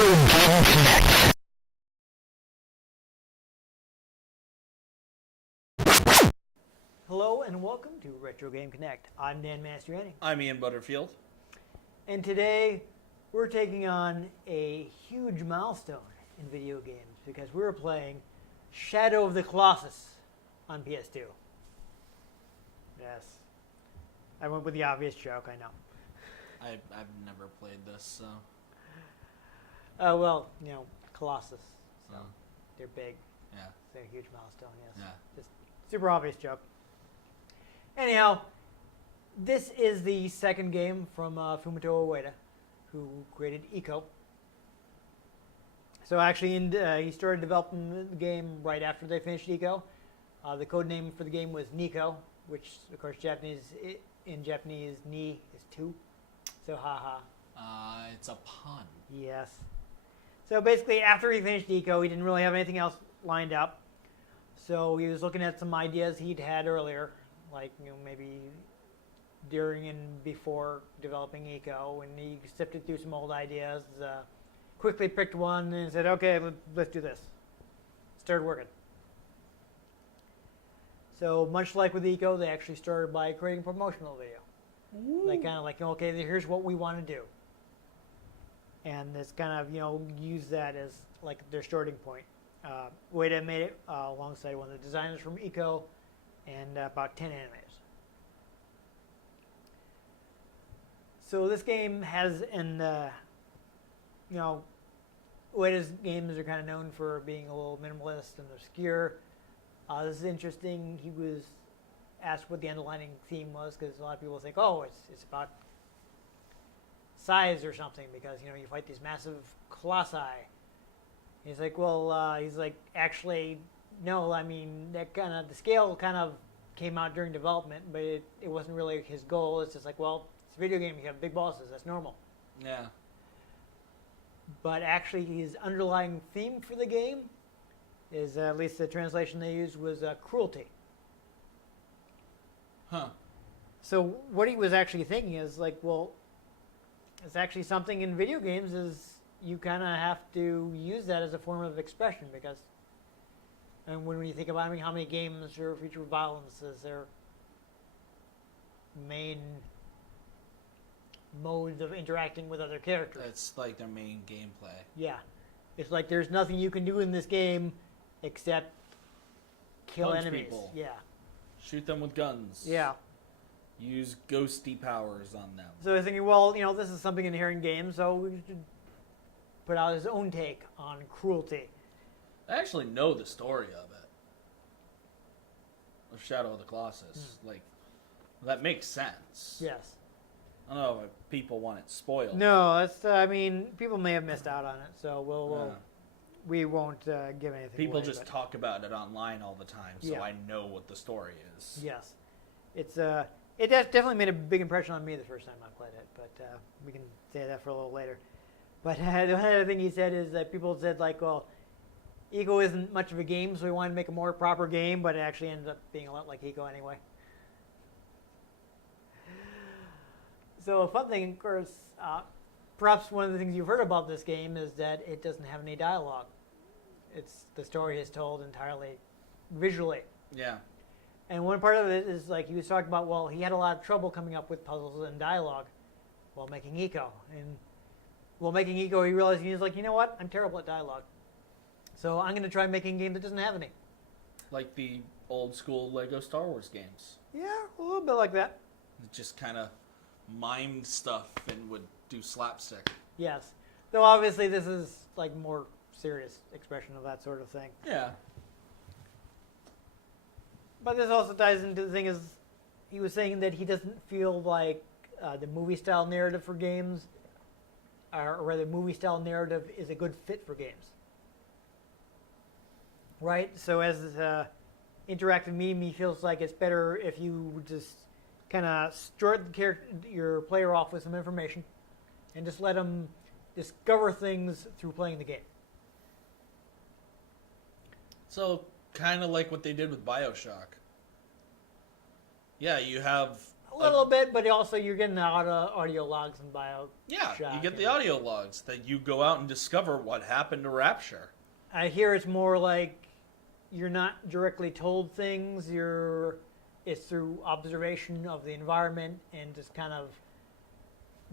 Game Connect. Hello and welcome to Retro Game Connect. I'm Dan Mastriani. I'm Ian Butterfield. And today we're taking on a huge milestone in video games because we're playing Shadow of the Colossus on PS2. Yes. I went with the obvious joke, I know. I've never played this, so. Colossus. So Oh. they're big. Yeah. They're a huge milestone, yes. Yeah. Just super obvious joke. Anyhow, this is the second game from Fumito Ueda, who created Ico. So actually, he started developing the game right after they finished Ico. The code name for the game was Nico, which, of course, in Japanese, ni is two. So, haha. It's a pun. Yes. So basically, after he finished Ico, he didn't really have anything else lined up. So he was looking at some ideas he'd had earlier, like maybe during and before developing Ico, and he sifted through some old ideas. Quickly picked one and said, "Okay, let's do this." Started working. So much like with Ico, they actually started by creating a promotional video. Ooh. Like kind of like, okay, here's what we want to do. And it's kind of, use that as like their starting point. Ueda made it alongside one of the designers from Ico and about 10 animators. So this game has Ueda's games are kind of known for being a little minimalist and obscure. This is interesting. He was asked what the underlying theme was because a lot of people think, oh, it's about size or something because you fight these massive colossi. He's like, actually, no. I mean, the scale kind of came out during development, but it wasn't really his goal. It's just like, well, it's a video game. You have big bosses. That's normal. Yeah. But actually, his underlying theme for the game is, at least the translation they used, was cruelty. Huh. So what he was actually thinking is like, well, it's actually something in video games is you kind of have to use that as a form of expression because, and when you think about how many games are feature violence as their main mode of interacting with other characters. That's like their main gameplay. Yeah. It's like there's nothing you can do in this game except kill Punch enemies. people. Yeah. Shoot them with guns. Yeah. Use ghosty powers on them. So I was thinking, well, this is something inherent in games, so we should put out his own take on cruelty. I actually know the story of it. Of Shadow of the Colossus. Like, that makes sense. Yes. I don't know if people want it spoiled. No, that's. People may have missed out on it, so we won't give anything. People away, just talk about it online all the time, so Yeah. I know what the story is. Yes, it's it definitely made a big impression on me the first time I played it, but we can say that for a little later. But the other thing he said is that people said like, well, Ico isn't much of a game, so we wanted to make a more proper game, but it actually ended up being a lot like Ico anyway. So a fun thing, of course, perhaps one of the things you've heard about this game is that it doesn't have any dialogue. The story is told entirely visually. Yeah. And one part of it is like he was talking about, well, he had a lot of trouble coming up with puzzles and dialogue while making Ico. And while making Ico, he realized he was like, you know what? I'm terrible at dialogue. So I'm going to try making a game that doesn't have any. Like the old school Lego Star Wars games. Yeah, a little bit like that. It just kind of mimed stuff and would do slapstick. Yes. Though obviously this is like more serious expression of that sort of thing. Yeah. But this also ties into the thing is he was saying that he doesn't feel like the movie-style narrative for games, or rather movie-style narrative is a good fit for games. Right? So as interactive medium, he feels like it's better if you just kind of start your player off with some information and just let them discover things through playing the game. So, kind of like what they did with BioShock. Yeah, you have A little bit, but also you're getting the audio logs and bio. Yeah, you get the audio logs that you go out and discover what happened to Rapture. I hear it's more like you're not directly told things. It's through observation of the environment and just kind of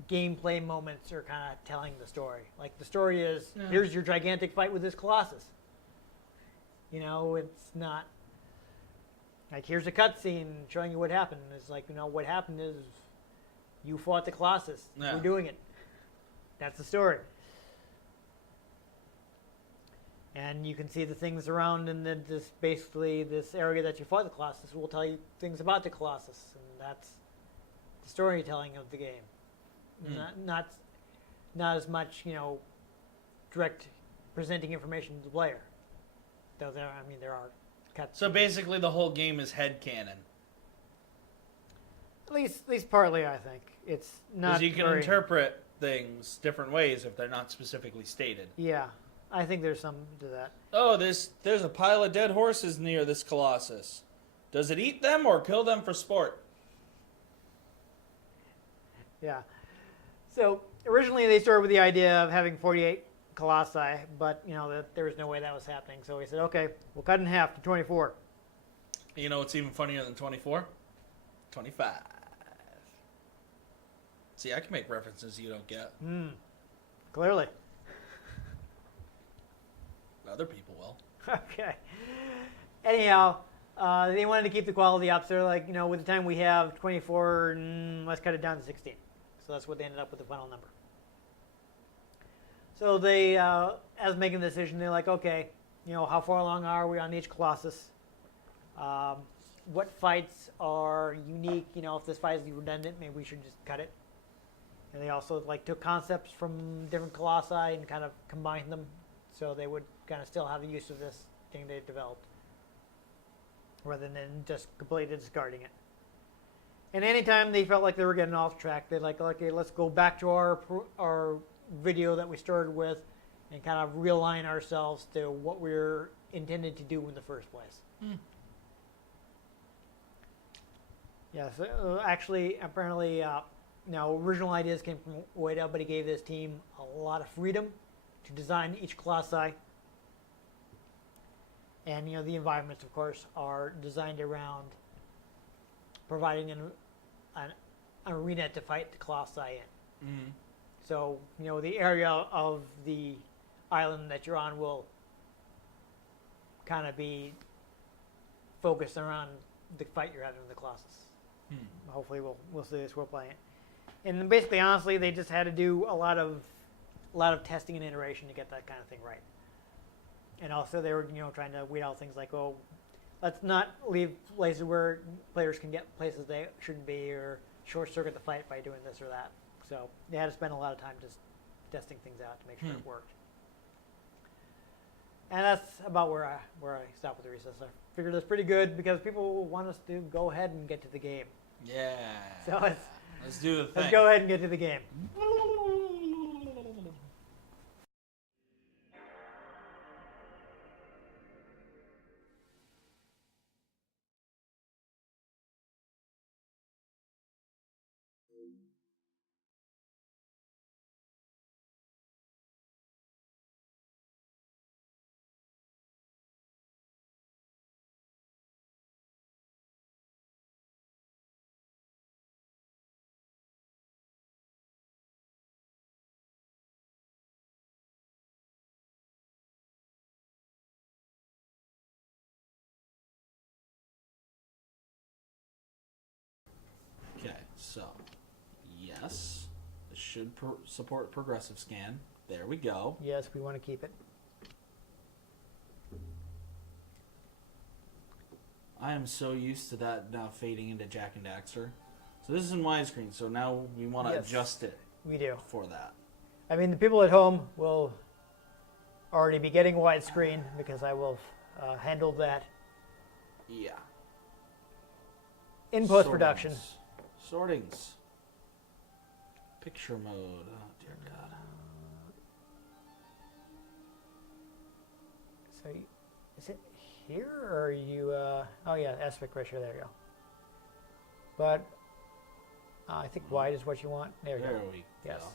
gameplay moments are kind of telling the story. Like the story is, here's your gigantic fight with this Colossus. You know, it's not like here's a cutscene showing you what happened. It's like, you know, what happened is you fought the Colossus. Yeah. We're doing it. That's the story. And you can see the things around, and then this area that you fought the Colossus will tell you things about the Colossus, and that's the storytelling of the game. Not as much, you know, direct presenting information to the player. Though there are cuts. So basically, the whole game is headcanon. At least partly, I think it's not. Because you can interpret things different ways if they're not specifically stated. Yeah, I think there's some to that. Oh, there's a pile of dead horses near this Colossus. Does it eat them or kill them for sport? Yeah. So originally they started with the idea of having 48 colossi, but you know that there was no way that was happening. So we said, okay, we'll cut in half to 24. You know what's even funnier than 24? 25. See, I can make references you don't get. Clearly. Other people will. Okay. Anyhow, they wanted to keep the quality up, so they're like, you know, with the time we have 24, let's cut it down to 16. So that's what they ended up with the final number. So they, as making the decision, they're like, okay, you know, how far along are we on each Colossus? What fights are unique? You know, if this fight is redundant, maybe we should just cut it. And they also like took concepts from different colossi and kind of combined them, so they would kind of still have the use of this thing they developed, rather than just completely discarding it. And anytime they felt like they were getting off track, they'd like, okay, let's go back to our video that we started with and kind of realign ourselves to what we were intended to do in the first place. Yeah, so actually, apparently, now original ideas came from Ueda, but he gave this team a lot of freedom to design each colossi. And, you know, the environments, of course, are designed around providing an arena to fight the colossi in. So, you know, the area of the island that you're on will kind of be focused around the fight you're having with the Colossus. Hopefully we'll see this while playing it. And basically, honestly, they just had to do a lot of testing and iteration to get that kind of thing right. And also they were, you know, trying to weed out things like, oh, let's not leave places where players can get places they shouldn't be, or short circuit the fight by doing this or that. So they had to spend a lot of time just testing things out to make sure it worked. And that's about where I stopped with the recess. I figured it's pretty good because people want us to go ahead and get to the game. Yeah. So let's do the thing. let's go ahead and get to the game. Okay, so yes, this should support progressive scan. There we go. Yes, we want to keep it. I am so used to that now fading into Jack and Daxter. So this is in widescreen, so now we want to adjust it We do. for that. I mean, the people at home will already be getting widescreen because I will handle that Yeah. in post-production. Sortings. Picture mode. Oh, dear God. So, is it here or are you? Oh yeah, aspect ratio. There you go. But I think wide is what you want. There we go. There we Yes. go.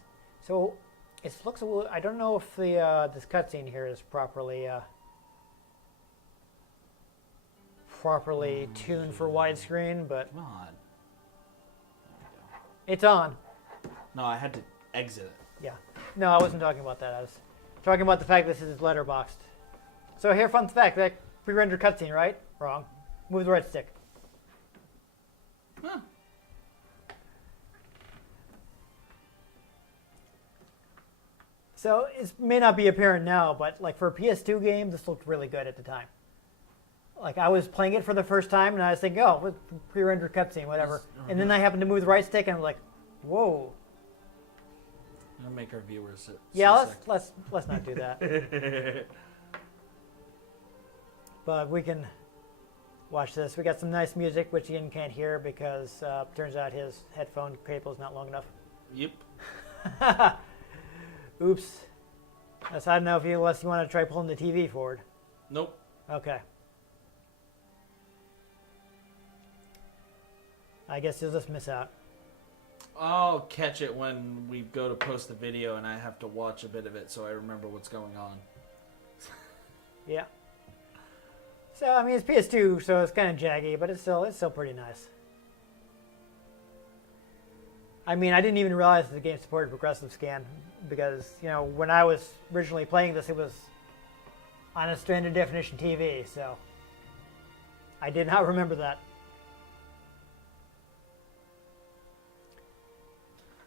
So it looks a little. I don't know if the this cutscene here is properly tuned for widescreen, but Come on. There we go. it's on. No, I had to exit it. Yeah. No, I wasn't talking about that. I was talking about the fact this is letterboxed. So here, fun fact: that pre-rendered cutscene, right? Wrong. Move the right stick. Huh. So it may not be apparent now, but like for a PS2 game, this looked really good at the time. Like I was playing it for the first time, and I was thinking, oh, pre-rendered cutscene, whatever. And then I happened to move the right stick, and I'm like, whoa. I'm gonna make our viewers sit. Yeah, let's not do that. But we can watch this. We got some nice music, which Ian can't hear because turns out his headphone cable is not long enough. Yep. Oops. That's, I don't know if unless you want to try pulling the TV forward. Nope. Okay. I guess you'll just miss out. I'll catch it when we go to post the video and I have to watch a bit of it so I remember what's going on. Yeah. So I mean it's PS2, so it's kind of jaggy, but it's still pretty nice. I mean, I didn't even realize the game supported progressive scan because, you know, when I was originally playing this, it was on a standard definition TV, so I did not remember that.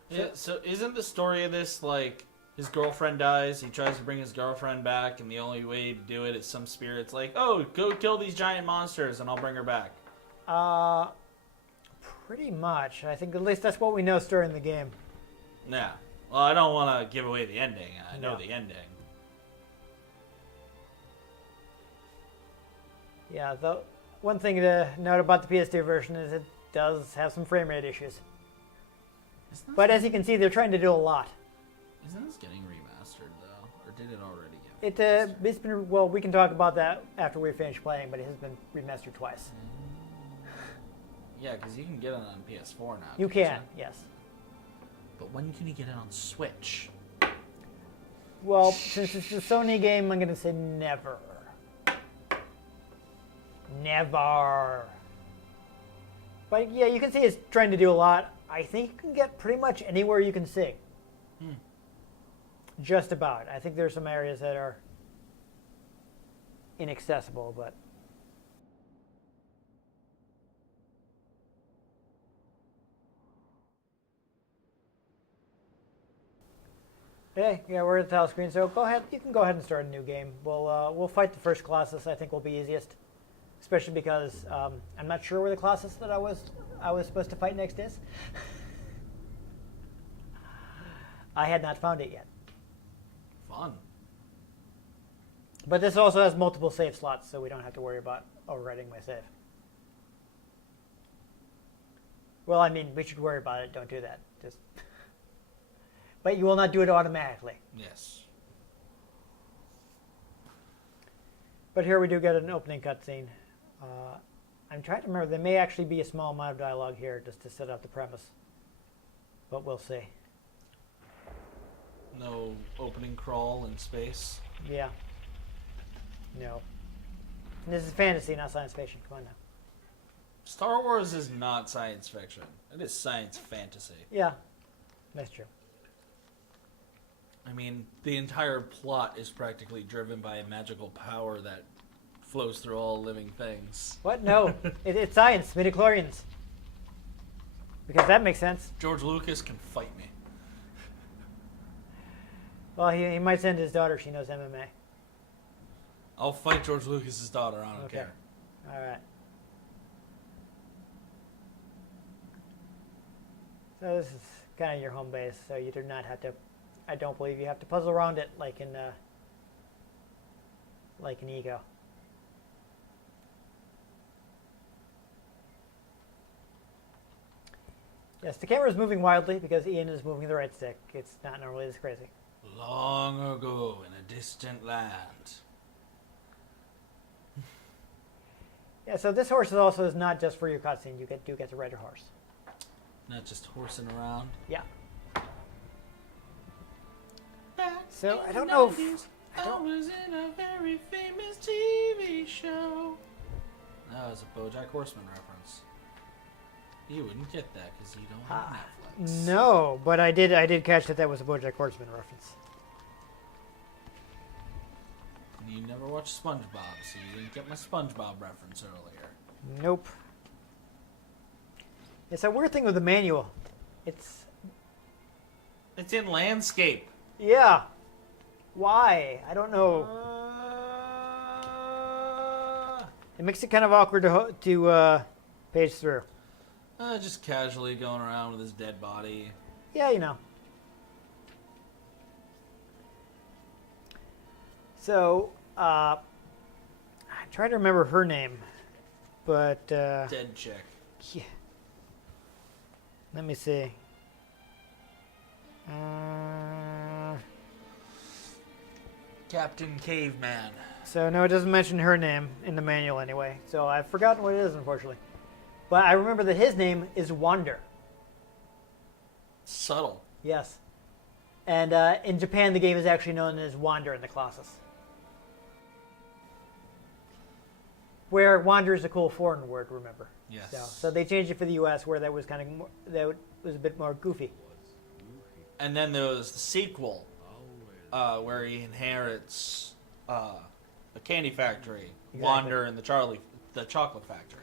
Yeah, so isn't the story of this like his girlfriend dies, he tries to bring his girlfriend back, and the only way to do it is some spirit's like, oh, go kill these giant monsters and I'll bring her back? Pretty much. I think at least that's what we know during the game. Yeah. Well, I don't want to give away the ending. I know No. the ending. Yeah, the one thing to note about the PS2 version is it does have some frame rate issues. But as you can see, they're trying to do a lot. Isn't this getting remastered, though? Or did it already get It's been, well, we can talk about that after we finish playing, but it has been remastered twice. Yeah, because you can get it on PS4 now. You can't can, yes. But when can you get it on Switch? Well, since it's a Sony game, I'm going to say never. Never. But yeah, you can see it's trying to do a lot. I think you can get pretty much anywhere you can see. Just about. I think there's some areas that are inaccessible, but hey, yeah, we're at the title screen, so go ahead. You can go ahead and start a new game. We'll fight the first Colossus. I think will be easiest, especially because I'm not sure where the Colossus that I was supposed to fight next is. I had not found it yet. Fun. But this also has multiple save slots, so we don't have to worry about overwriting my save. Well, I mean, we should worry about it. Don't do that. Just. But you will not do it automatically. Yes. But here we do get an opening cutscene. I'm trying to remember. There may actually be a small amount of dialogue here just to set up the premise. But we'll see. No opening crawl in space. Yeah. No. This is fantasy, not science fiction. Come on now. Star Wars is not science fiction. It is science fantasy. Yeah, that's true. I mean, the entire plot is practically driven by a magical power that flows through all living things. What? No. It's science. Midichlorians. Because that makes sense. George Lucas can fight me. Well, he might send his daughter. She knows MMA. I'll fight George Lucas's daughter. I don't care. All right. So this is kind of your home base, so you do not have to. I don't believe you have to puzzle around it like in Ego. Yes, the camera is moving wildly because Ian is moving the right stick. It's not normally this crazy. Long ago in a distant land. Yeah, so this horse is also not just for your cutscene. You do get to ride a horse. Not just horsing around. Yeah. Back So in I don't the know if 90s, I don't. was in a very famous TV show. That was a BoJack Horseman reference. You wouldn't get that because you don't have Netflix. No, but I did catch that was a BoJack Horseman reference. You never watched SpongeBob, so you didn't get my SpongeBob reference earlier. Nope. It's a weird thing with the manual. It's in landscape. yeah. Why? I don't know. It makes it kind of awkward to page through. Just casually going around with his dead body. Yeah, you know. So, I'm trying to remember her name, but Dead chick. yeah. Let me see. Captain Caveman. So no, it doesn't mention her name in the manual anyway. So I've forgotten what it is, unfortunately. But I remember that his name is Wander. Subtle. Yes. And in Japan, the game is actually known as Wander in the Colossus. Where Wander is a cool foreign word, remember? Yes. So they changed it for the U.S. where that was kind of that was a bit more goofy. And then there was the sequel, where he inherits a candy factory, Exactly. Wander in the chocolate factory.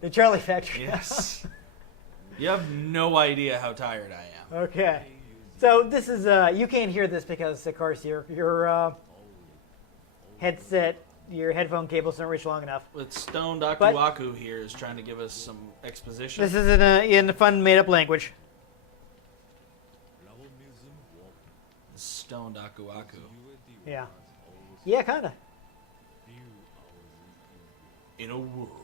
The Charlie Factory. Yes. You have no idea how tired I am. Okay. So this is you can't hear this because of course your headset, your headphone cables don't reach long enough. With Stone Dakuwaku here is trying to give us some exposition. This is in a fun made up language. Stone Dakuwaku. Yeah. Yeah, kinda. In a world.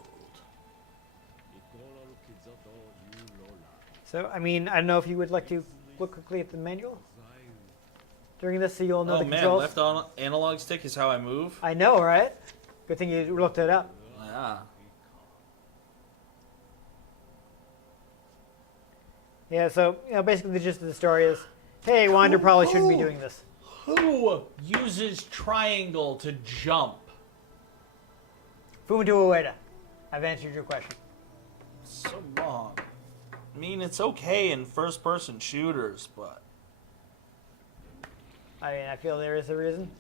So I mean, I don't know if you would like to look quickly at the manual during this, so you'll know Oh the man, controls. left on analog stick is how I move. I know, right? Good thing you looked it up. Yeah. Yeah. So basically, the gist of the story is, hey, Wander probably shouldn't be doing this. Who uses triangle to jump? Fumito Ueda. I've answered your question. So wrong. I mean, it's okay in first-person shooters, but I mean, I feel there is a reason.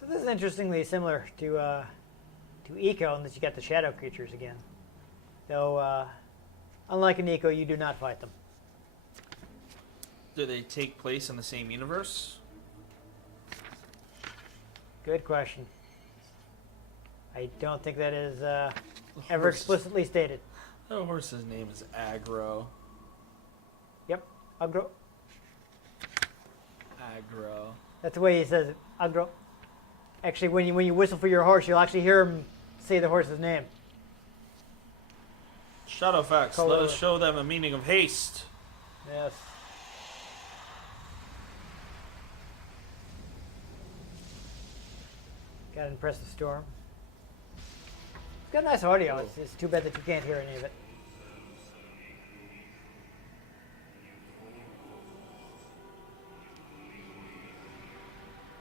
So this is interestingly similar to Eco in that you got the shadow creatures again. Though, unlike in Eco, you do not fight them. do they take place in the same universe? Good question. I don't think that is ever explicitly stated. The horse's name is Aggro. Yep, Agro. Aggro. That's the way he says it, Agro. Actually, when you whistle for your horse, you'll actually hear him say the horse's name. Shadowfax, let us show them a meaning of haste. Yes. Gotta impress the storm. It's got nice audio. It's too bad that you can't hear any of it.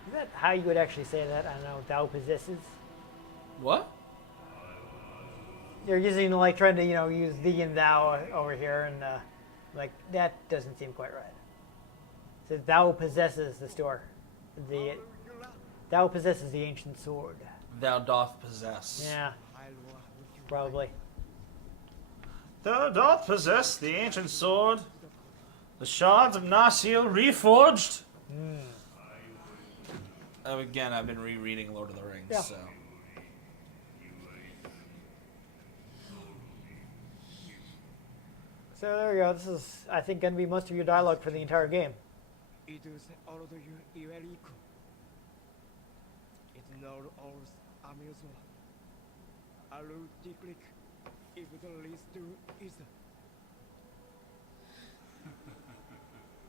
Is that how you would actually say that? I don't know. Thou possesses. What? You're using like trying to use thee and thou over here, and like that doesn't seem quite right. It says thou possesses the store. Thou possesses the ancient sword. Thou doth possess. Yeah, probably. Thou doth possess the ancient sword, the shards of Narsil reforged. Again, I've been rereading Lord of the Rings, Yeah. so. So there you go. This is, I think, going to be most of your dialogue for the entire game.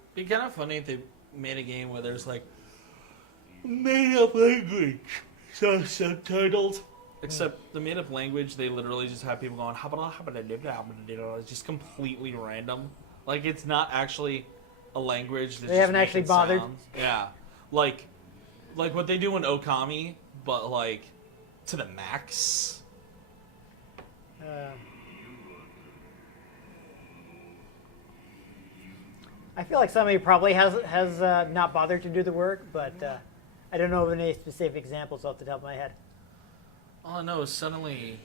It'd be kind of funny if they made a game where there's like made up language, so subtitled, Except the made up language, they literally just have people going, it's just completely random. Like, it's not actually a language. They haven't actually bothered. Sounds. Yeah. Like what they do in Okami, but like to the max. I feel like somebody probably has not bothered to do the work, but I don't know of any specific examples off the top of my head. All I know is suddenly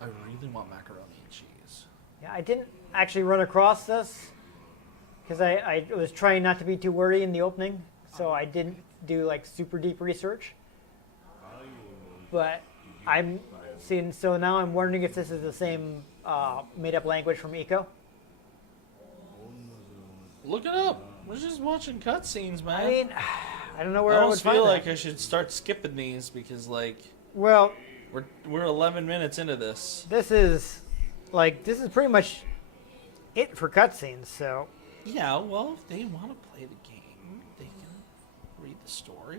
I really want macaroni and cheese. Yeah, I didn't actually run across this because I was trying not to be too wordy in the opening, so I didn't do like super deep research. But I'm seeing, so now I'm wondering if this is the same made-up language from Eco. Look it up. We're just watching cutscenes, man. I mean, I don't know where I I would almost find feel that. like I should start skipping these because, like, Well, we're 11 minutes into this. this is pretty much it for cutscenes. So Yeah, well, if they want to play the game, they can read the story.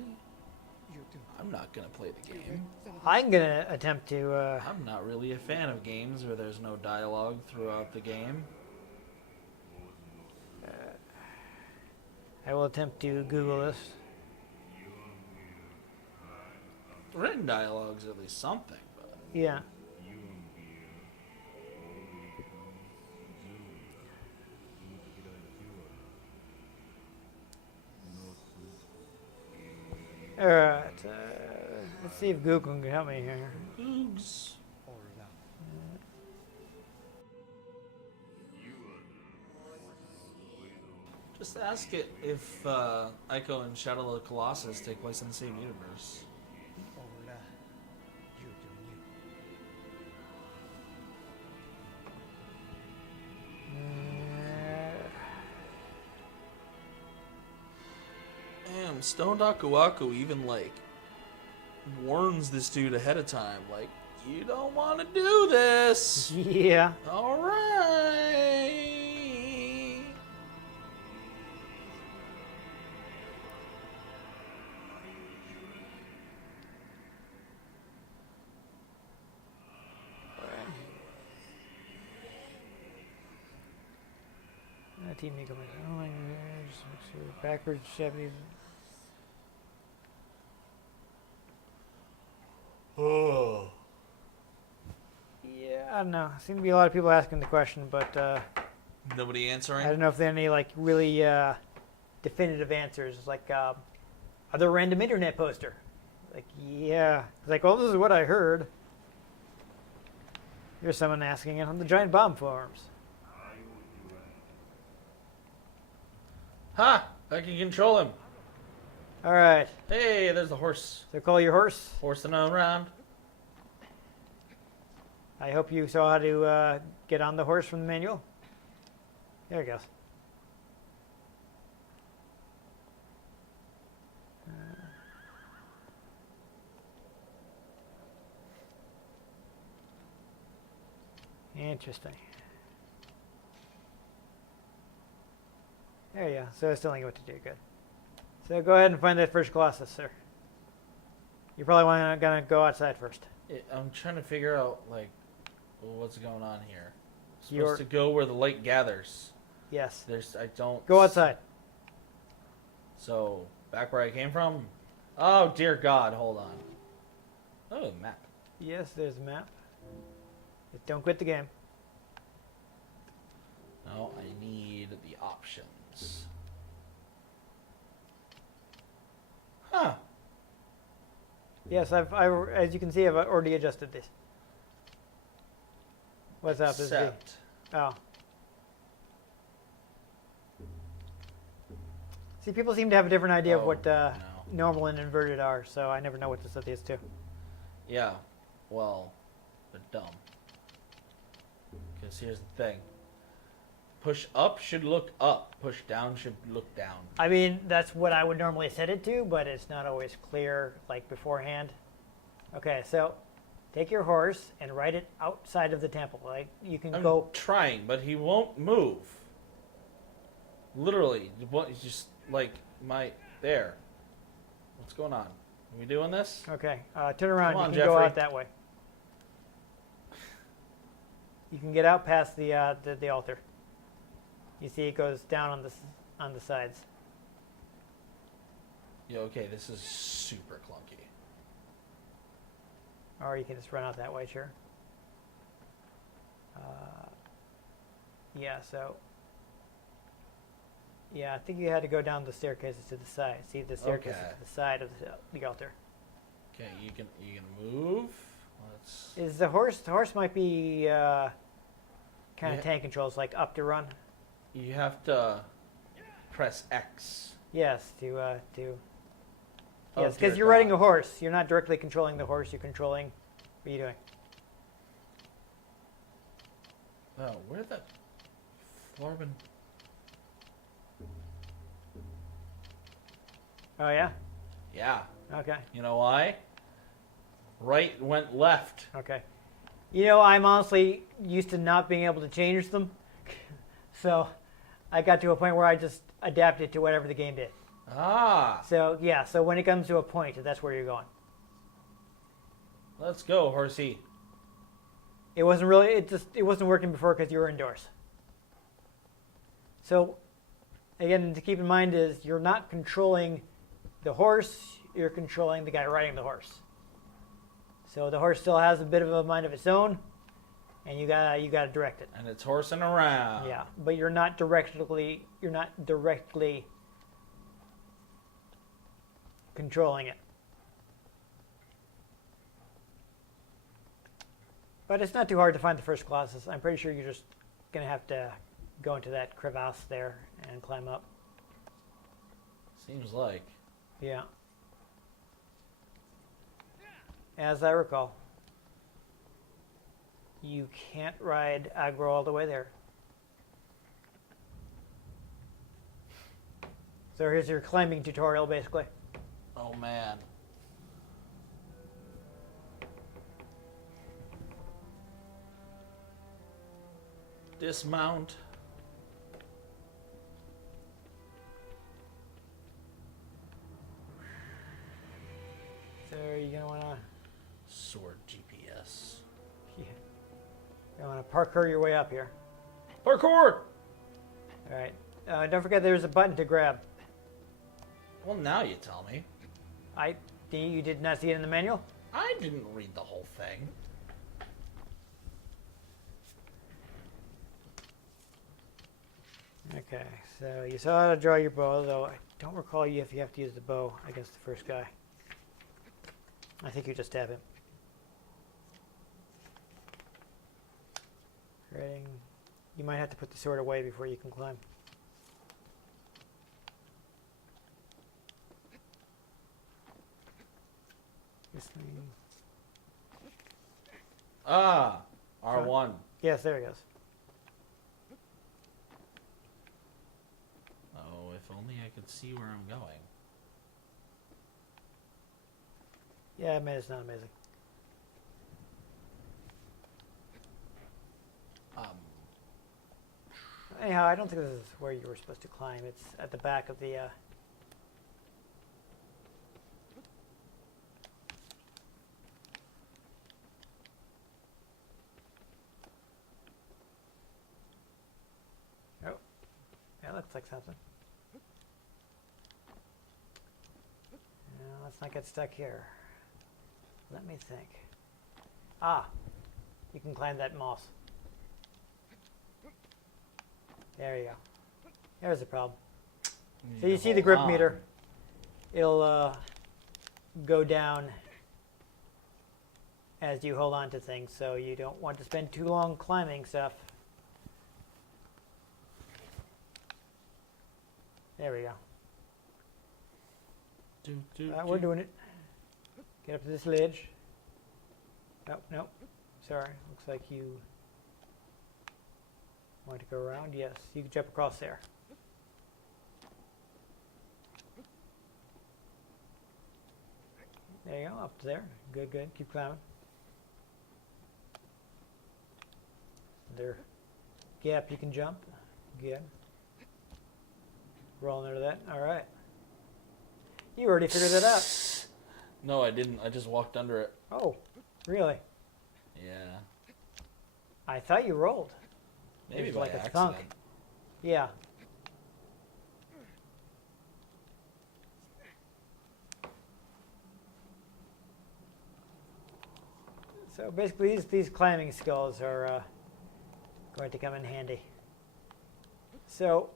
I'm not gonna play the game. I'm gonna attempt to. I'm not really a fan of games where there's no dialogue throughout the game. I will attempt to Google this. Written dialogue's at least something, but Yeah. All right. Let's see if Google can help me here. oogs. Just ask it if Ico and Shadow of the Colossus take place in the same universe. Damn, Stone Akuaku even like warns this dude ahead of time, like, you don't want to do this. Yeah. All right. Team Nico, backwards, Chevy. Oh. Yeah, I don't know. Seem to be a lot of people asking the question, but Nobody I answering? don't know if there are any like really definitive answers. Like, other random internet poster. Like, yeah. It's like, well, this is what I heard. Here's someone asking it on the Giant Bomb forums. Ha! I can control him. All right. Hey, there's the horse. So call your horse. Horsing around. I hope you saw how to get on the horse from the manual. There it goes. Interesting. There you go. So it's telling you what to do. Good. So go ahead and find that first Colossus, sir. You probably gonna go outside first. I'm trying to figure out, like, what's going on here. I'm You're- supposed to go where the light gathers. Yes. I don't... Go outside. So, back where I came from? Oh, dear God, hold on. Oh, map. Yes, there's a map. Just don't quit the game. No, I need the options. Huh. Yes, as you can see, I've already adjusted this. What's up? Is the, Accept. oh. See, people seem to have a different idea of Oh, what no. normal and inverted are, so I never know what to set these to. Yeah, well, they're dumb. Because here's the thing. Push up should look up. Push down should look down. I mean, that's what I would normally set it to, but it's not always clear, like, beforehand. Okay, so take your horse and ride it outside of the temple. Like, you can I'm go... trying, but he won't move. Literally, just like there. What's going on? we doing this? Okay, turn around. Come on, You can go Jeffrey. out that way. You can get out past the altar. You see it goes down on the sides. Yeah, okay, this is super clunky. Or you can just run out that way, sure. Yeah, so... Yeah, I think you had to go down the staircases to the side. See the staircases Okay. to the side of the altar. Okay, you can move. Let's. Is the horse? The horse might be kind Yeah. of tank controls, like up to run. You have to press X. Yes, to Oh, yes, dear because you're riding God. a horse. You're not directly controlling the horse. You're controlling. What are you doing? Oh, where the Florbin? Oh yeah. Yeah. Okay. You know why? Right went left. Okay. You know, I'm honestly used to not being able to change them, so I got to a point where I just adapted to whatever the game did. Ah, So yeah. So when it comes to a point, that's where you're going. let's go, horsey. It wasn't really. It wasn't working before because you were indoors. So, again, to keep in mind is you're not controlling the horse. You're controlling the guy riding the horse. So the horse still has a bit of a mind of its own, and you gotta direct it. And it's horsing around. Yeah, but you're not directly controlling it. But it's not too hard to find the first Colossus. I'm pretty sure you're just gonna have to go into that crevasse there and climb up. Seems like. Yeah. As I recall, you can't ride aggro all the way there. So here's your climbing tutorial, basically. Oh man. Dismount. So you're gonna wanna, Sword GPS. you wanna parkour your way up here. Parkour! All right. Don't forget, there's a button to grab. Well, now you tell me. You did not see it in the manual? I didn't read the whole thing. Okay, so you saw how to draw your bow, though I don't recall if you have to use the bow against the first guy. I think you just stab him. Creating. You might have to put the sword away before you can climb. This thing. Ah, R1. Yes, there he goes. Oh, if only I could see where I'm going. Yeah, man, it's not amazing. Anyhow, I don't think this is where you were supposed to climb. It's at the back of the. Oh, that looks like something. Now, let's not get stuck here. Let me think. Ah, you can climb that moss. There you go. There's the problem. So you see the grip meter. It'll go down as you hold on to things, so you don't want to spend too long climbing stuff. There we go. We're doing it. Get up to this ledge. Nope, nope. Sorry. Looks like you want to go around. Yes, you can jump across there. There you go, up to there. Good, good. Keep climbing. There. Gap you can jump. Good. Rolling under that. All right. You already figured that out. No, I didn't. I just walked under it. Oh, really? Yeah. I thought you rolled. Maybe It was by like a accident. thunk. Yeah. So basically, these climbing skills are going to come in handy. So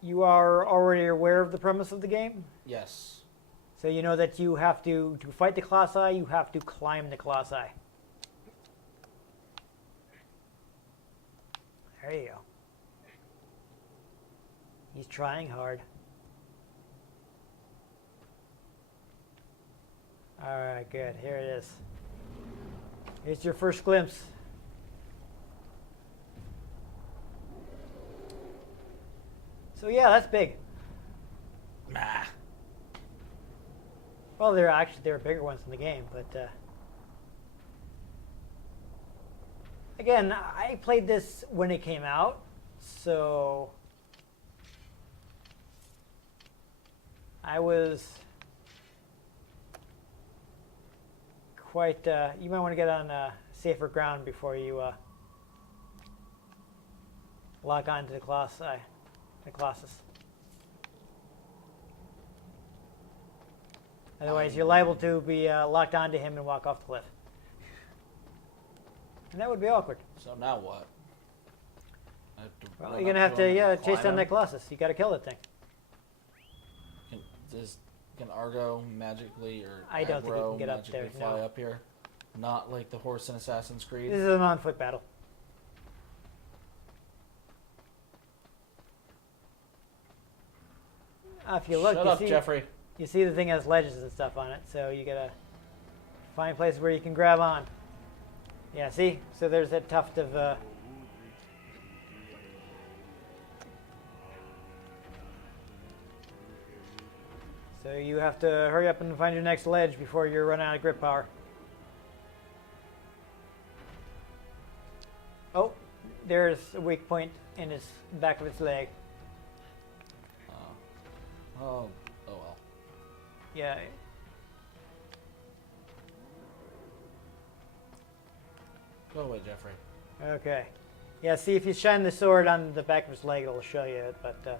you are already aware of the premise of the game? Yes. So you know that you have to fight the Colossi, you have to climb the Colossi. There you go. He's trying hard. Alright, good. Here it is. Here's your first glimpse. So yeah, that's big. Nah. Well, there are bigger ones in the game, but again, I played this when it came out, so I was quite. You might want to get on safer ground before you lock onto the Colossus. Otherwise, you're liable to be locked onto him and walk off the cliff. And that would be awkward. So now what? I have to Well, run you're going to up have to him to and chase climb down him? that Colossus. You got to kill that thing. Can Argo magically or I don't think he Aggro can get up magically there, fly no. up here? Not like the horse in Assassin's Creed? This is an on-foot battle. If you look, Shut you up, see, Jeffrey. you see the thing has ledges and stuff on it, so you gotta find places where you can grab on. Yeah, see? So there's that tuft of so you have to hurry up and find your next ledge before you run out of grip power. Oh, there's a weak point in its back of its leg. Oh well. Yeah. Go away, Jeffrey. Okay. Yeah, see, if you shine the sword on the back of his leg, it'll show you it, but you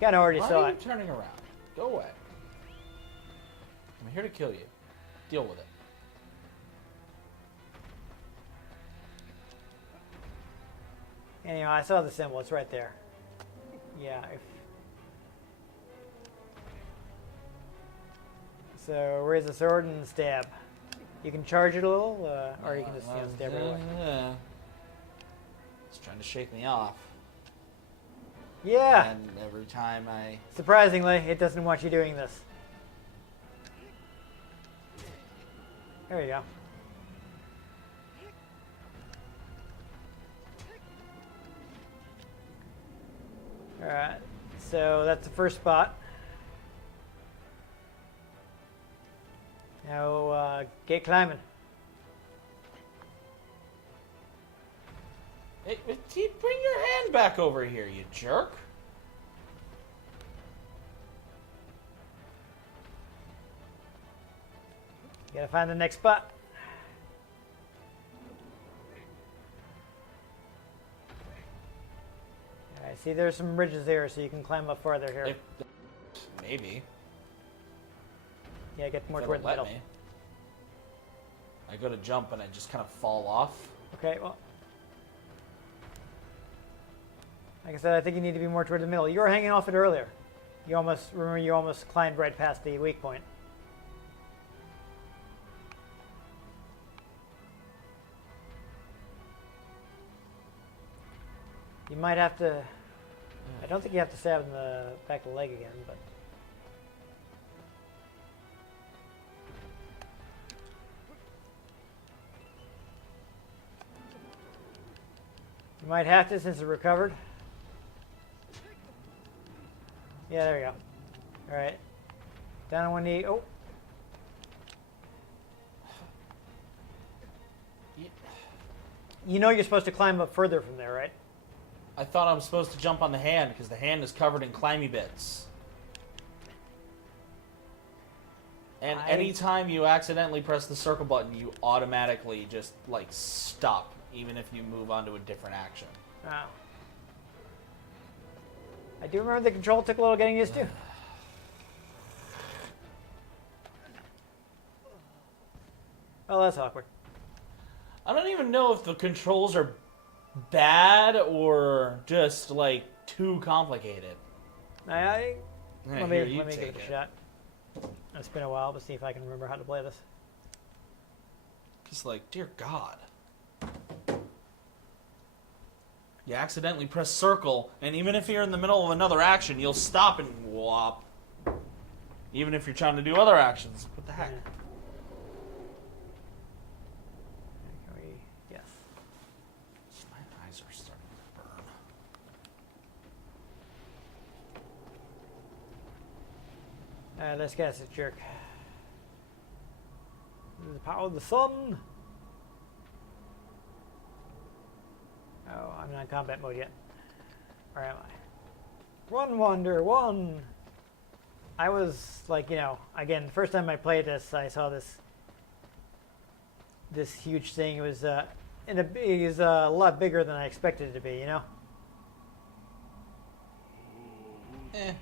kind of already Why saw are you it. turning around? Go away. I'm here to kill you. Deal with it. Anyhow, I saw the symbol. It's right there. Yeah. So raise the sword and stab. You can charge it a little, or you can just stab it away. It's trying to shake me off. Yeah. And every time I... Surprisingly, it doesn't want you doing this. There you go. Alright, so that's the first spot. Now, get climbing. Hey, bring your hand back over here, you jerk. You gotta find the next spot. Alright, see there's some ridges there, so you can climb up farther here. Maybe. Yeah, get more If toward it'll the middle. let me. I go to jump and I just kind of fall off. Okay, well. Like I said, I think you need to be more toward the middle. You were hanging off it earlier. You almost climbed right past the weak point. You might have to... I don't think you have to stab in the back of the leg again, but... You might have to since it recovered. Yeah, there you go. Alright. Down on one knee. Oh! You know you're supposed to climb up further from there, right? I thought I was supposed to jump on the hand because the hand is covered in climby bits. And anytime you accidentally press the circle button, you automatically just, like, stop, even if you move on to a different action. Wow. I do remember the control took a little getting used to. Oh, that's awkward. I don't even know if the controls are bad or just, like, too complicated. Let Yeah, me here, you give take it a shot. It's been a while, but see if I can remember how to play this. Just like, dear God. You accidentally press circle, and even if you're in the middle of another action, you'll stop and whop. Even if you're trying to do other actions. What the heck? Yeah. Yes. My eyes are starting to burn. This guy's a jerk. The power of the sun. Oh, I'm not in combat mode yet. Where am I? Run, Wander, one! I was like, you know, again, the first time I played this, I saw this huge thing. It was a lot bigger than I expected it to be, you know? Eh.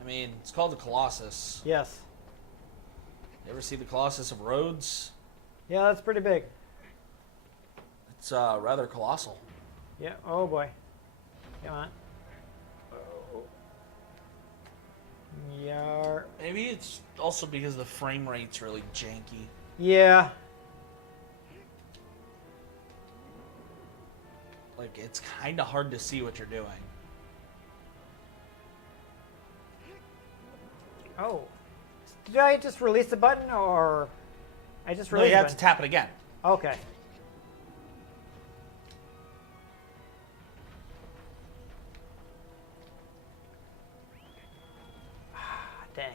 I mean, it's called the Colossus. Yes. You ever see the Colossus of Rhodes? Yeah, that's pretty big. It's rather colossal. Yeah, oh boy. Come on. Oh. Yar. Maybe it's also because the frame rate's really janky. Yeah. Like, it's kind of hard to see what you're doing. Oh. Did I just release the button, or I just No, released you the have to button? tap it again. Okay. Dang.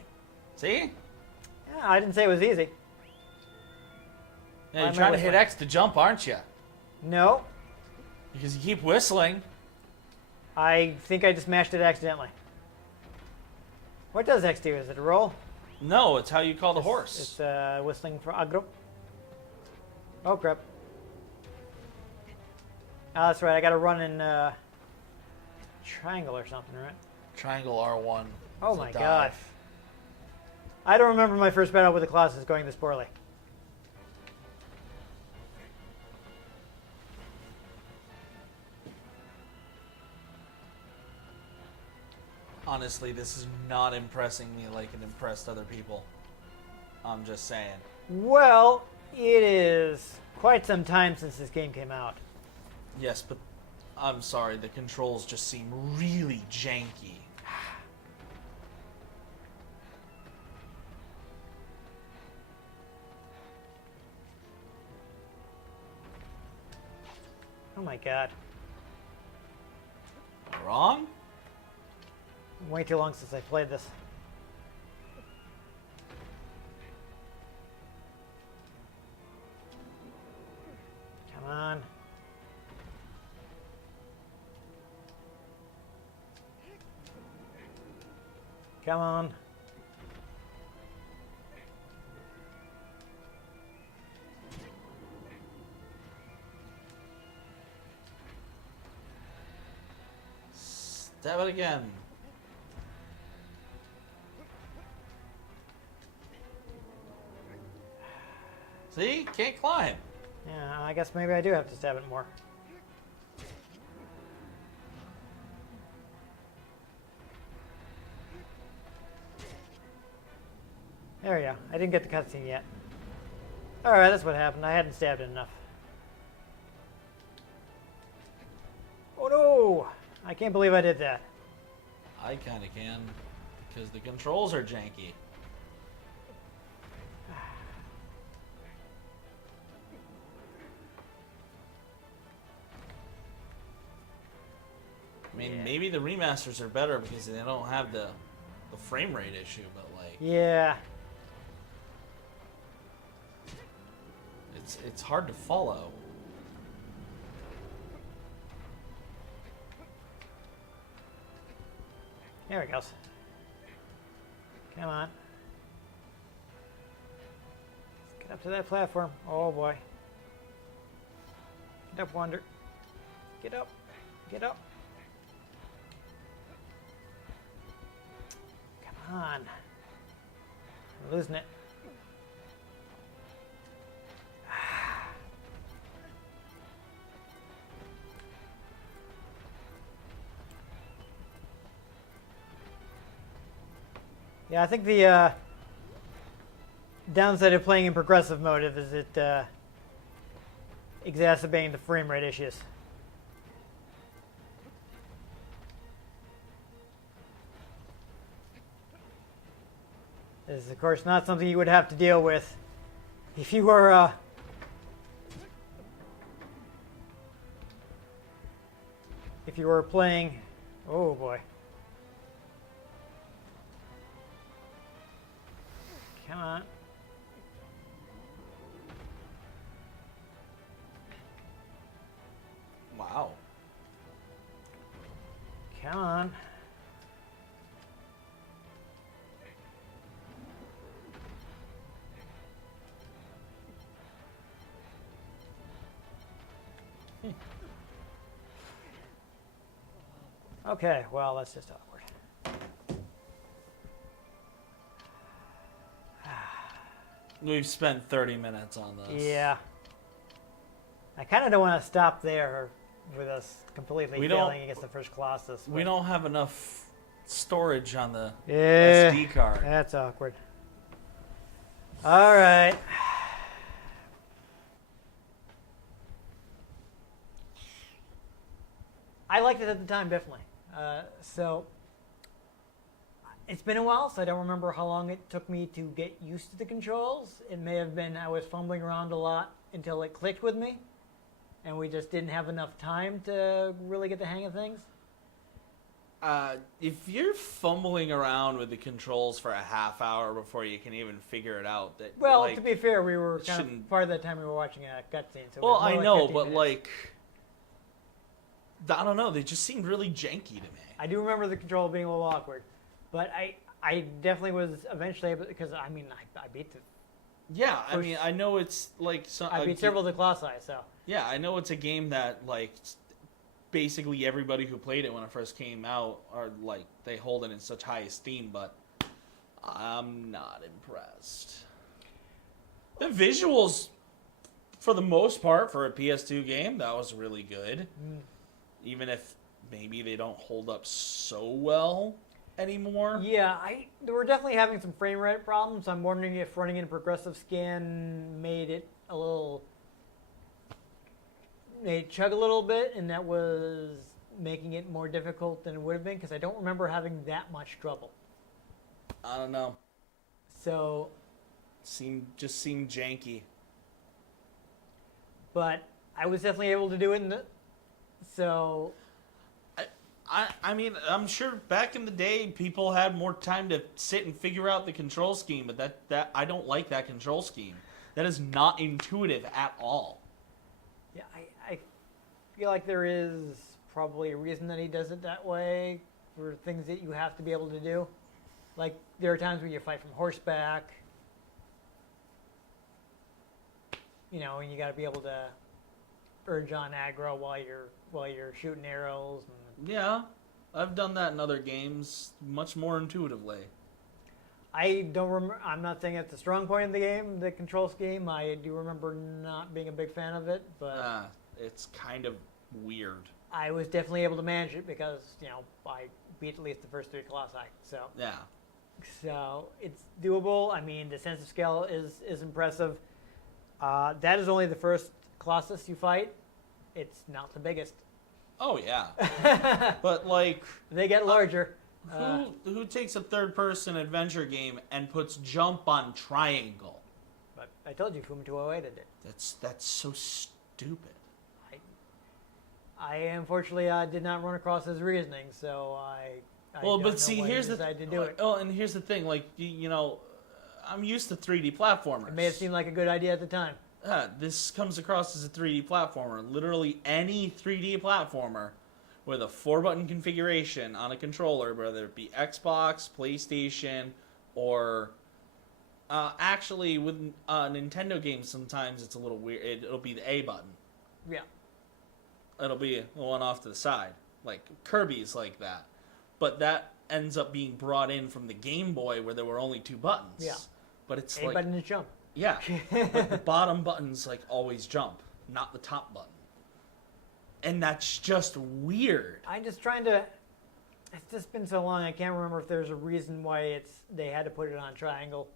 See? Yeah, I didn't say it was easy. Yeah, Why you're am I trying to hit whistling? X to jump, aren't you? No. Because you keep whistling. I think I just mashed it accidentally. What does X do? Is it a roll? No, it's how you call the horse. It's whistling for aggro. Oh, crap. Oh, that's right. I got to run in triangle or something, right? Triangle R1. Oh, It's a my dive. God. I don't remember my first battle with the Colossus going this poorly. Honestly, this is not impressing me like it impressed other people. I'm just saying. Well, it is quite some time since this game came out. Yes, but I'm sorry, the controls just seem really janky. Oh my God. Wrong? Way too long since I played this. Come on. Come on. Stab it again. See? Can't climb. Yeah, I guess maybe I do have to stab it more. There we go. I didn't get the cutscene yet. Alright, that's what happened. I hadn't stabbed it enough. Oh no! I can't believe I did that. I kinda can. Because the controls are janky. I mean, Yeah. maybe the remasters are better because they don't have the frame rate issue, but like, Yeah. it's hard to follow. There he goes. Come on. Let's get up to that platform. Oh boy. Get up, Wander. Get up. Get up. Come on. I'm losing it. Yeah, I think the downside of playing in progressive mode is it exacerbating the frame rate issues. This is, of course, not something you would have to deal with if you were playing. Oh boy. Come on. Wow. Come on. Okay, well, that's just awkward. We've spent 30 minutes on this. Yeah. I kind of don't want to stop there with us completely failing against the first Colossus. We don't have enough storage on the Yeah, SD card. that's awkward. All right. I liked it at the time, definitely. So it's been a while, so I don't remember how long it took me to get used to the controls. It may have been I was fumbling around a lot until it clicked with me, and we just didn't have enough time to really get the hang of things. If you're fumbling around with the controls for a half hour before you can even figure it out, that Well, like, to be fair, we were kind shouldn't- of part of that time we were watching a cutscene. So it well, was more I like know, 15 but minutes. like, I don't know. They just seemed really janky to me. I do remember the control being a little awkward, but I definitely was eventually able, because I mean I beat the Yeah, I First- mean, I know it's like I beat several of the Colossi, so Yeah, I know it's a game that like basically everybody who played it when it first came out are like they hold it in such high esteem, but I'm not impressed. The visuals, for the most part, for a PS2 game, that was really good. Even if maybe they don't hold up so well anymore. yeah, they were definitely having some frame rate problems. I'm wondering if running in progressive scan made it chug a little bit, and that was making it more difficult than it would have been, because I don't remember having that much trouble. I don't know. So, Just seemed janky. but I was definitely able to do it. So I mean, I'm sure back in the day people had more time to sit and figure out the control scheme, but that I don't like that control scheme. That is not intuitive at all. yeah, I feel like there is probably a reason that he does it that way, for things that you have to be able to do. Like, there are times where you fight from horseback, you know, and you got to be able to urge on aggro while you're shooting arrows. And Yeah, I've done that in other games much more intuitively. I don't remember. I'm not saying it's a strong point in the game, the control scheme. I do remember not being a big fan of it, but It's kind of weird. I was definitely able to manage it because, you know, I beat at least the first 3 Colossi. Yeah. So it's doable. I mean, the sense of scale is impressive. That is only the first Colossus you fight. It's not the biggest. Oh yeah. But like, They get larger. who takes a third-person adventure game and puts jump on triangle? But I told you, Fumito Ueda did. That's so stupid. I unfortunately did not run across his reasoning, so I Well, don't but know see, why he here's decided to do it. Oh, and here's the thing. Like, you know, I'm used to 3D platformers. It may have seemed like a good idea at the time. This comes across as a 3D platformer. Literally any 3D platformer with a 4-button configuration on a controller, whether it be Xbox, PlayStation, or actually with Nintendo games, sometimes it's a little weird. It'll be the A button. Yeah. It'll be the one off to the side, like Kirby's like that. But that ends up being brought in from the Game Boy, where there were only 2 buttons. Yeah. But it's A like button to jump. yeah, but the bottom buttons like always jump, not the top button. And that's just weird. I'm just trying to. It's just been so long. I can't remember if there's a reason why they had to put it on triangle.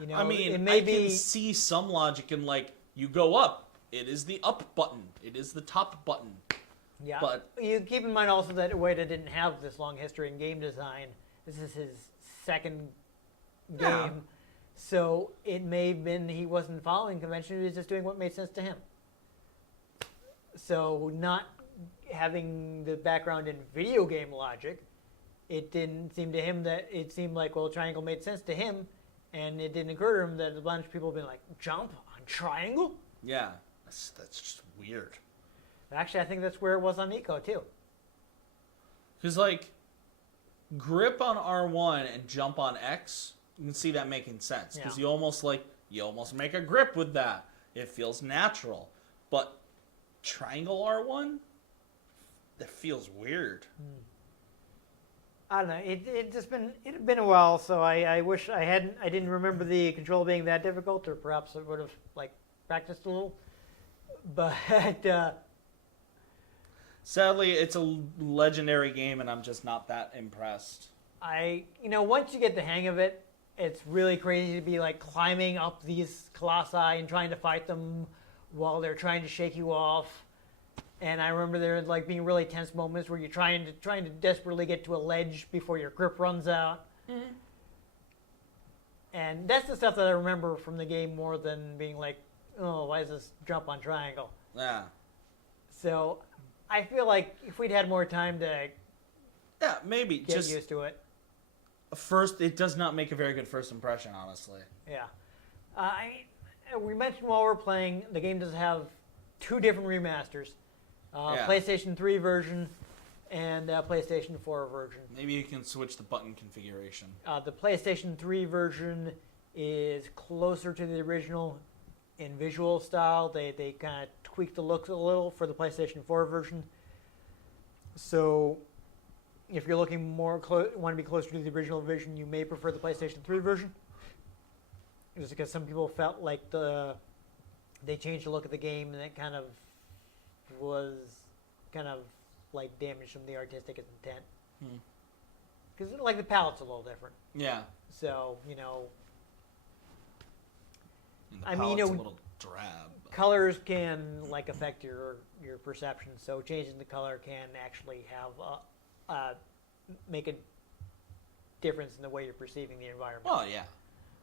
You know, I mean, it may I be, can see some logic in like you go up, it is the up button, it is the top button. Yeah, but you keep in mind also that Ueda didn't have this long history in game design. This is his second game, Yeah. so it may have been he wasn't following convention. He was just doing what made sense to him. So not having the background in video game logic, it didn't seem to him that it seemed like, well, triangle made sense to him, and it didn't occur to him that a bunch of people have been like, jump on triangle? yeah, that's just weird. Actually, I think that's where it was on Eco, too. Because like grip on R1 and jump on X, you can see that making sense. Because Yeah. you almost make a grip with that. It feels natural. But triangle R1, that feels weird. I don't know. It had been a while, so I wish I didn't remember the control being that difficult, or perhaps I would have like practiced a little. But Sadly, it's a legendary game, and I'm just not that impressed. once you get the hang of it, it's really crazy to be like climbing up these colossi and trying to fight them while they're trying to shake you off. And I remember there like being really tense moments where you're trying to desperately get to a ledge before your grip runs out. Mm-hmm. And that's the stuff that I remember from the game more than being like, oh, why is this jump on triangle? Yeah. So I feel like if we'd had more time to Yeah, maybe. get Just used to it. first, it does not make a very good first impression, honestly. Yeah. We mentioned while we're playing, the game does have 2 different remasters. Yeah. PlayStation 3 version and PlayStation 4 version. Maybe you can switch the button configuration. The PlayStation 3 version is closer to the original in visual style. They kind of tweaked the looks a little for the PlayStation 4 version. So if you're looking want to be closer to the original version, you may prefer the PlayStation 3 version. Just because some people felt like they changed the look of the game, and it kind of was like damaged from the artistic intent. Because like the palette's a little different. Yeah. So And the I mean, palette's a little drab. colors can like affect your perception. So changing the color can actually have make a difference in the way you're perceiving the environment. Well, yeah.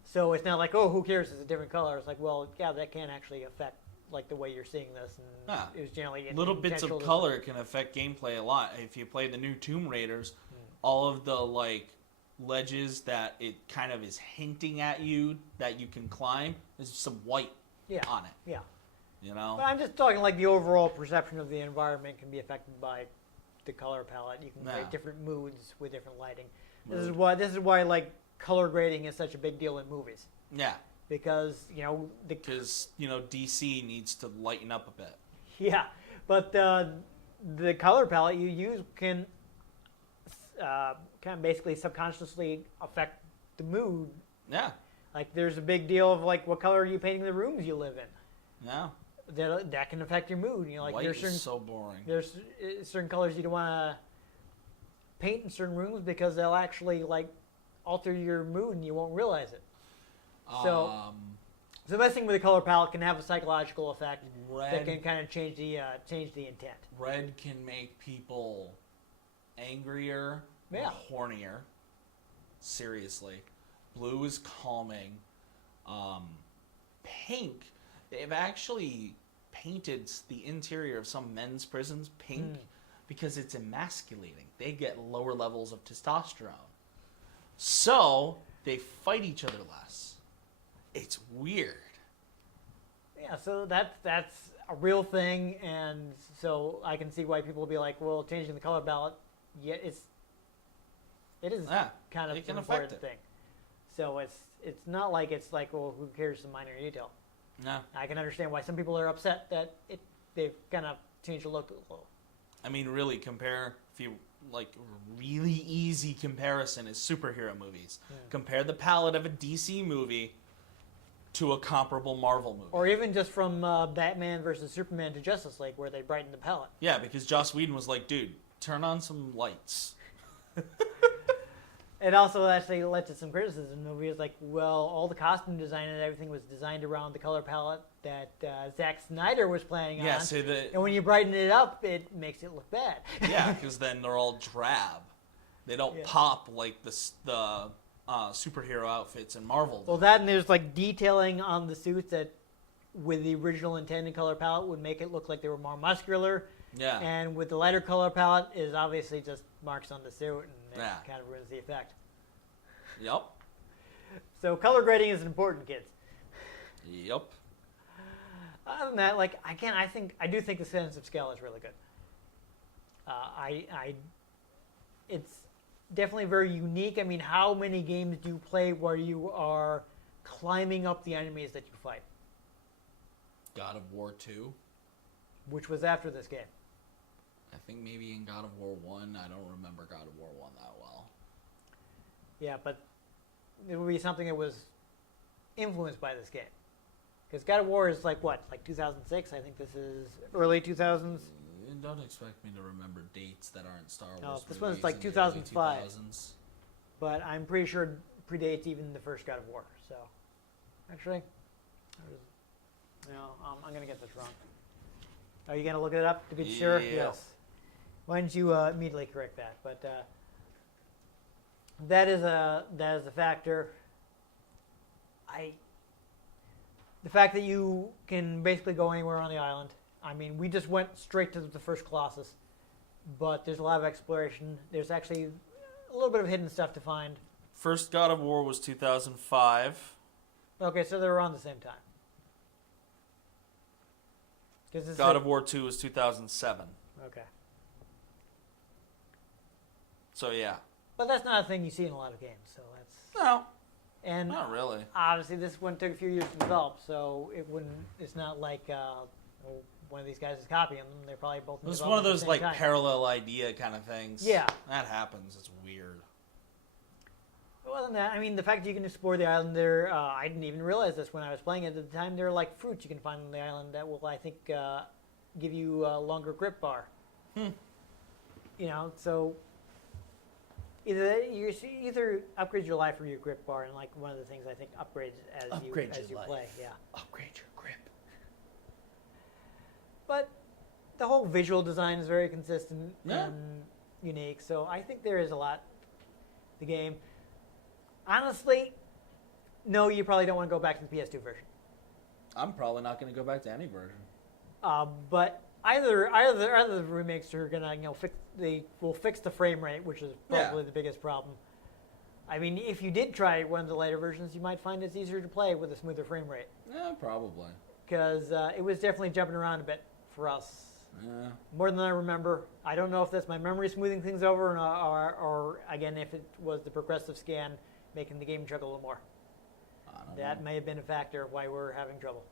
So it's not like, oh, who cares? It's a different color. It's like, well, yeah, that can actually affect like the way you're seeing this. And Yeah. it was generally Little bits of intentional color can affect gameplay a lot. If you play the new Tomb Raiders, all of the like ledges that it kind of is hinting at you that you can climb, there's some white Yeah. on it. Yeah. You know? But I'm just talking like the overall perception of the environment can be affected by the color palette. You can Yeah. create different moods with different lighting. This is why like color grading is such a big deal in movies, Yeah. because Because, DC needs to lighten up a bit. yeah, but the color palette you use can kind of basically subconsciously affect the mood. Yeah. Like there's a big deal of like what color are you painting the rooms you live in. Yeah. That can affect your mood. Like White there's certain is so boring. there's certain colors you don't want to paint in certain rooms because they'll actually like alter your mood and you won't realize it. So the best thing with the color palette can have a psychological effect that can kind of change the intent. Red can make people angrier, Yeah. or hornier. Seriously. Blue is calming. Pink, they've actually painted the interior of some men's prisons pink because it's emasculating. They get lower levels of testosterone. So they fight each other less. It's weird. Yeah, so that's a real thing, and so I can see why people will be like, well, changing the color palette, yeah, it is kind of it can an affect important it. thing. So it's not like it's like, well, who cares, the minor detail. No. I can understand why some people are upset that they've kind of changed the look a little. I mean, really, really easy comparison is superhero movies. Yeah. Compare the palette of a DC movie to a comparable Marvel movie. Or even just from Batman versus Superman to Justice League, where they brightened the palette. Yeah, because Joss Whedon was like, dude, turn on some lights. It also actually led to some criticism. The movie was like, well, all the costume design and everything was designed around the color palette that Zack Snyder was planning on. Yeah, so and when you brighten it up, it makes it look bad. yeah, because then they're all drab. They don't pop like the superhero outfits in Marvel. Well, that and there's like detailing on the suits that, with the original intended color palette, would make it look like they were more muscular. Yeah. And with the lighter color palette, is obviously just marks on the suit, and it kind of ruins the effect. Yep. So color grading is important, kids. Yep. Other than that, like I do think the sense of scale is really good. It's definitely very unique. I mean, how many games do you play where you are climbing up the enemies that you fight? God of War 2. Which was after this game. I think maybe in God of War 1. I don't remember God of War 1 that well. Yeah, but it would be something that was influenced by this game. Because God of War is like what? Like 2006? I think this is early 2000s. Don't expect me to remember dates that aren't Star Wars. No, this movies one's like in the early 2005. 2000s. But I'm pretty sure it predates even the first God of War. So, actually, I'm going to get this wrong. Are you going to look it up to be sure? Yeah. Yes. Why didn't you immediately correct that? But that is a factor. The fact that you can basically go anywhere on the island. I mean, we just went straight to the first Colossus, but there's a lot of exploration. There's actually a little bit of hidden stuff to find. First God of War was 2005. Okay, so they're around the same time. God of War 2 was 2007. Okay. So yeah. But that's not a thing you see in a lot of games, so that's... No. And not really. Obviously, this one took a few years to develop, so it's not like one of these guys is copying them. They're probably both. It was one of those like parallel idea kind of things. Yeah, that happens. It's weird. Other than that, I mean, the fact that you can explore the island there, I didn't even realize this when I was playing it at the time. There are like fruits you can find on the island that will, I think, give you a longer grip bar. You know, so either upgrade your life or your grip bar, and like one of the things I think upgrades as you play. Yeah, upgrade your grip. But the whole visual design is very consistent and unique, so I think there is a lot. The game, honestly, no, you probably don't want to go back to the PS2 version. I'm probably not going to go back to any version. But either of the remakes are gonna, they will fix the frame rate, which is probably the biggest problem. I mean, if you did try one of the later versions, you might find it's easier to play with a smoother frame rate. Yeah, probably. Because it was definitely jumping around a bit for us. Yeah. More than I remember. I don't know if that's my memory smoothing things over, or again, if it was the progressive scan making the game chug a little more. That may have been a factor of why we're having trouble.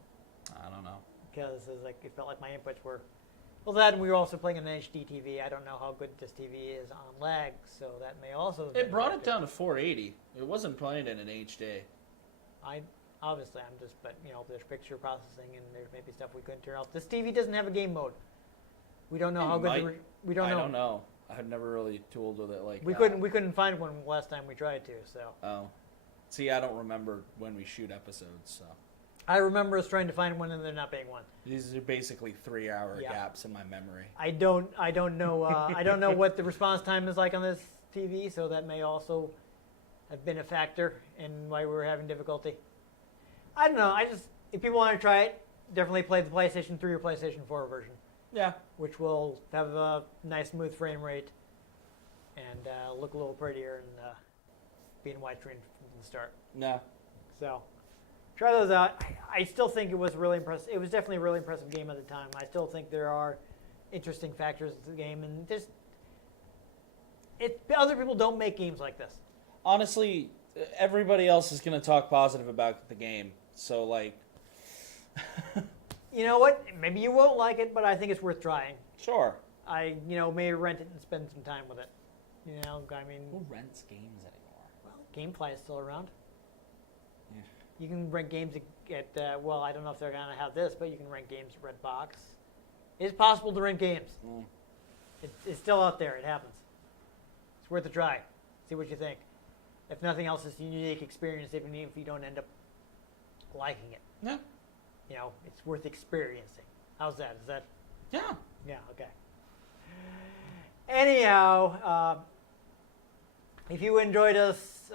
I don't know. Because it felt like my inputs were... Well, that, and we were also playing an HD TV. I don't know how good this TV is on lag, so that may also have been It brought it down to 480. It wasn't playing it in HD. Obviously, I'm just... But, there's picture processing, and there's maybe stuff we couldn't turn off. This TV doesn't have a game mode. We don't know how good... We don't know. I don't know. I've never really tooled with it like we that. We couldn't find one last time we tried to, so... Oh. See, I don't remember when we shoot episodes, so... I remember us trying to find one and there not being one. These are basically 3-hour gaps in my memory. I don't know I don't know what the response time is like on this TV, so that may also have been a factor in why we were having difficulty. I don't know. If people want to try it, definitely play the PlayStation 3 or PlayStation 4 version. Yeah. Which will have a nice smooth frame rate and look a little prettier and be in widescreen from the start. Yeah. So Try those out. I still think it was really impressive. It was definitely a really impressive game at the time. I still think there are interesting factors to the game, and other people don't make games like this. Honestly, everybody else is going to talk positive about the game. So, like... You know what? Maybe you won't like it, but I think it's worth trying. Sure. I may rent it and spend some time with it. I mean... Who rents games anymore? Well, GameFly is still around. Yeah. You can rent games at well, I don't know if they're going to have this, but you can rent games at Redbox. It's possible to rent games. Mm. It's still out there. It happens. It's worth a try. See what you think. If nothing else, it's a unique experience, even if you don't end up liking it. Yeah. It's worth experiencing. How's that? Is that? Yeah. Yeah, okay. Anyhow, if you enjoyed us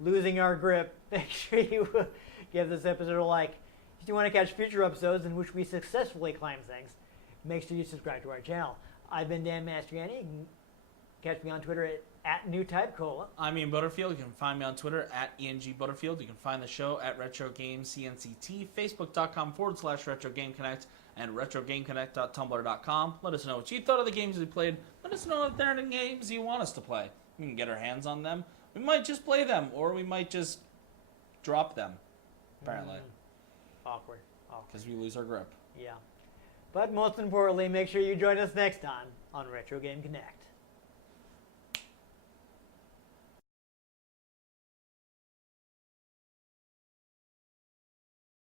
losing our grip, make sure you give this episode a like. If you want to catch future episodes in which we successfully climb things, make sure you subscribe to our channel. I've been Dan Mastriani. You can catch me on Twitter at NewTypeCola. I'm Ian Butterfield. You can find me on Twitter at ENGButterfield. You can find the show at RetroGamesCNCT, Facebook.com/RetroGameConnect, and RetroGameConnect.tumblr.com. Let us know what you thought of the games we played. Let us know if there are any games you want us to play. We can get our hands on them. We might just play them, or we might just drop them, apparently. Awkward. Because we lose our grip. Yeah. But most importantly, make sure you join us next time on Retro Game Connect.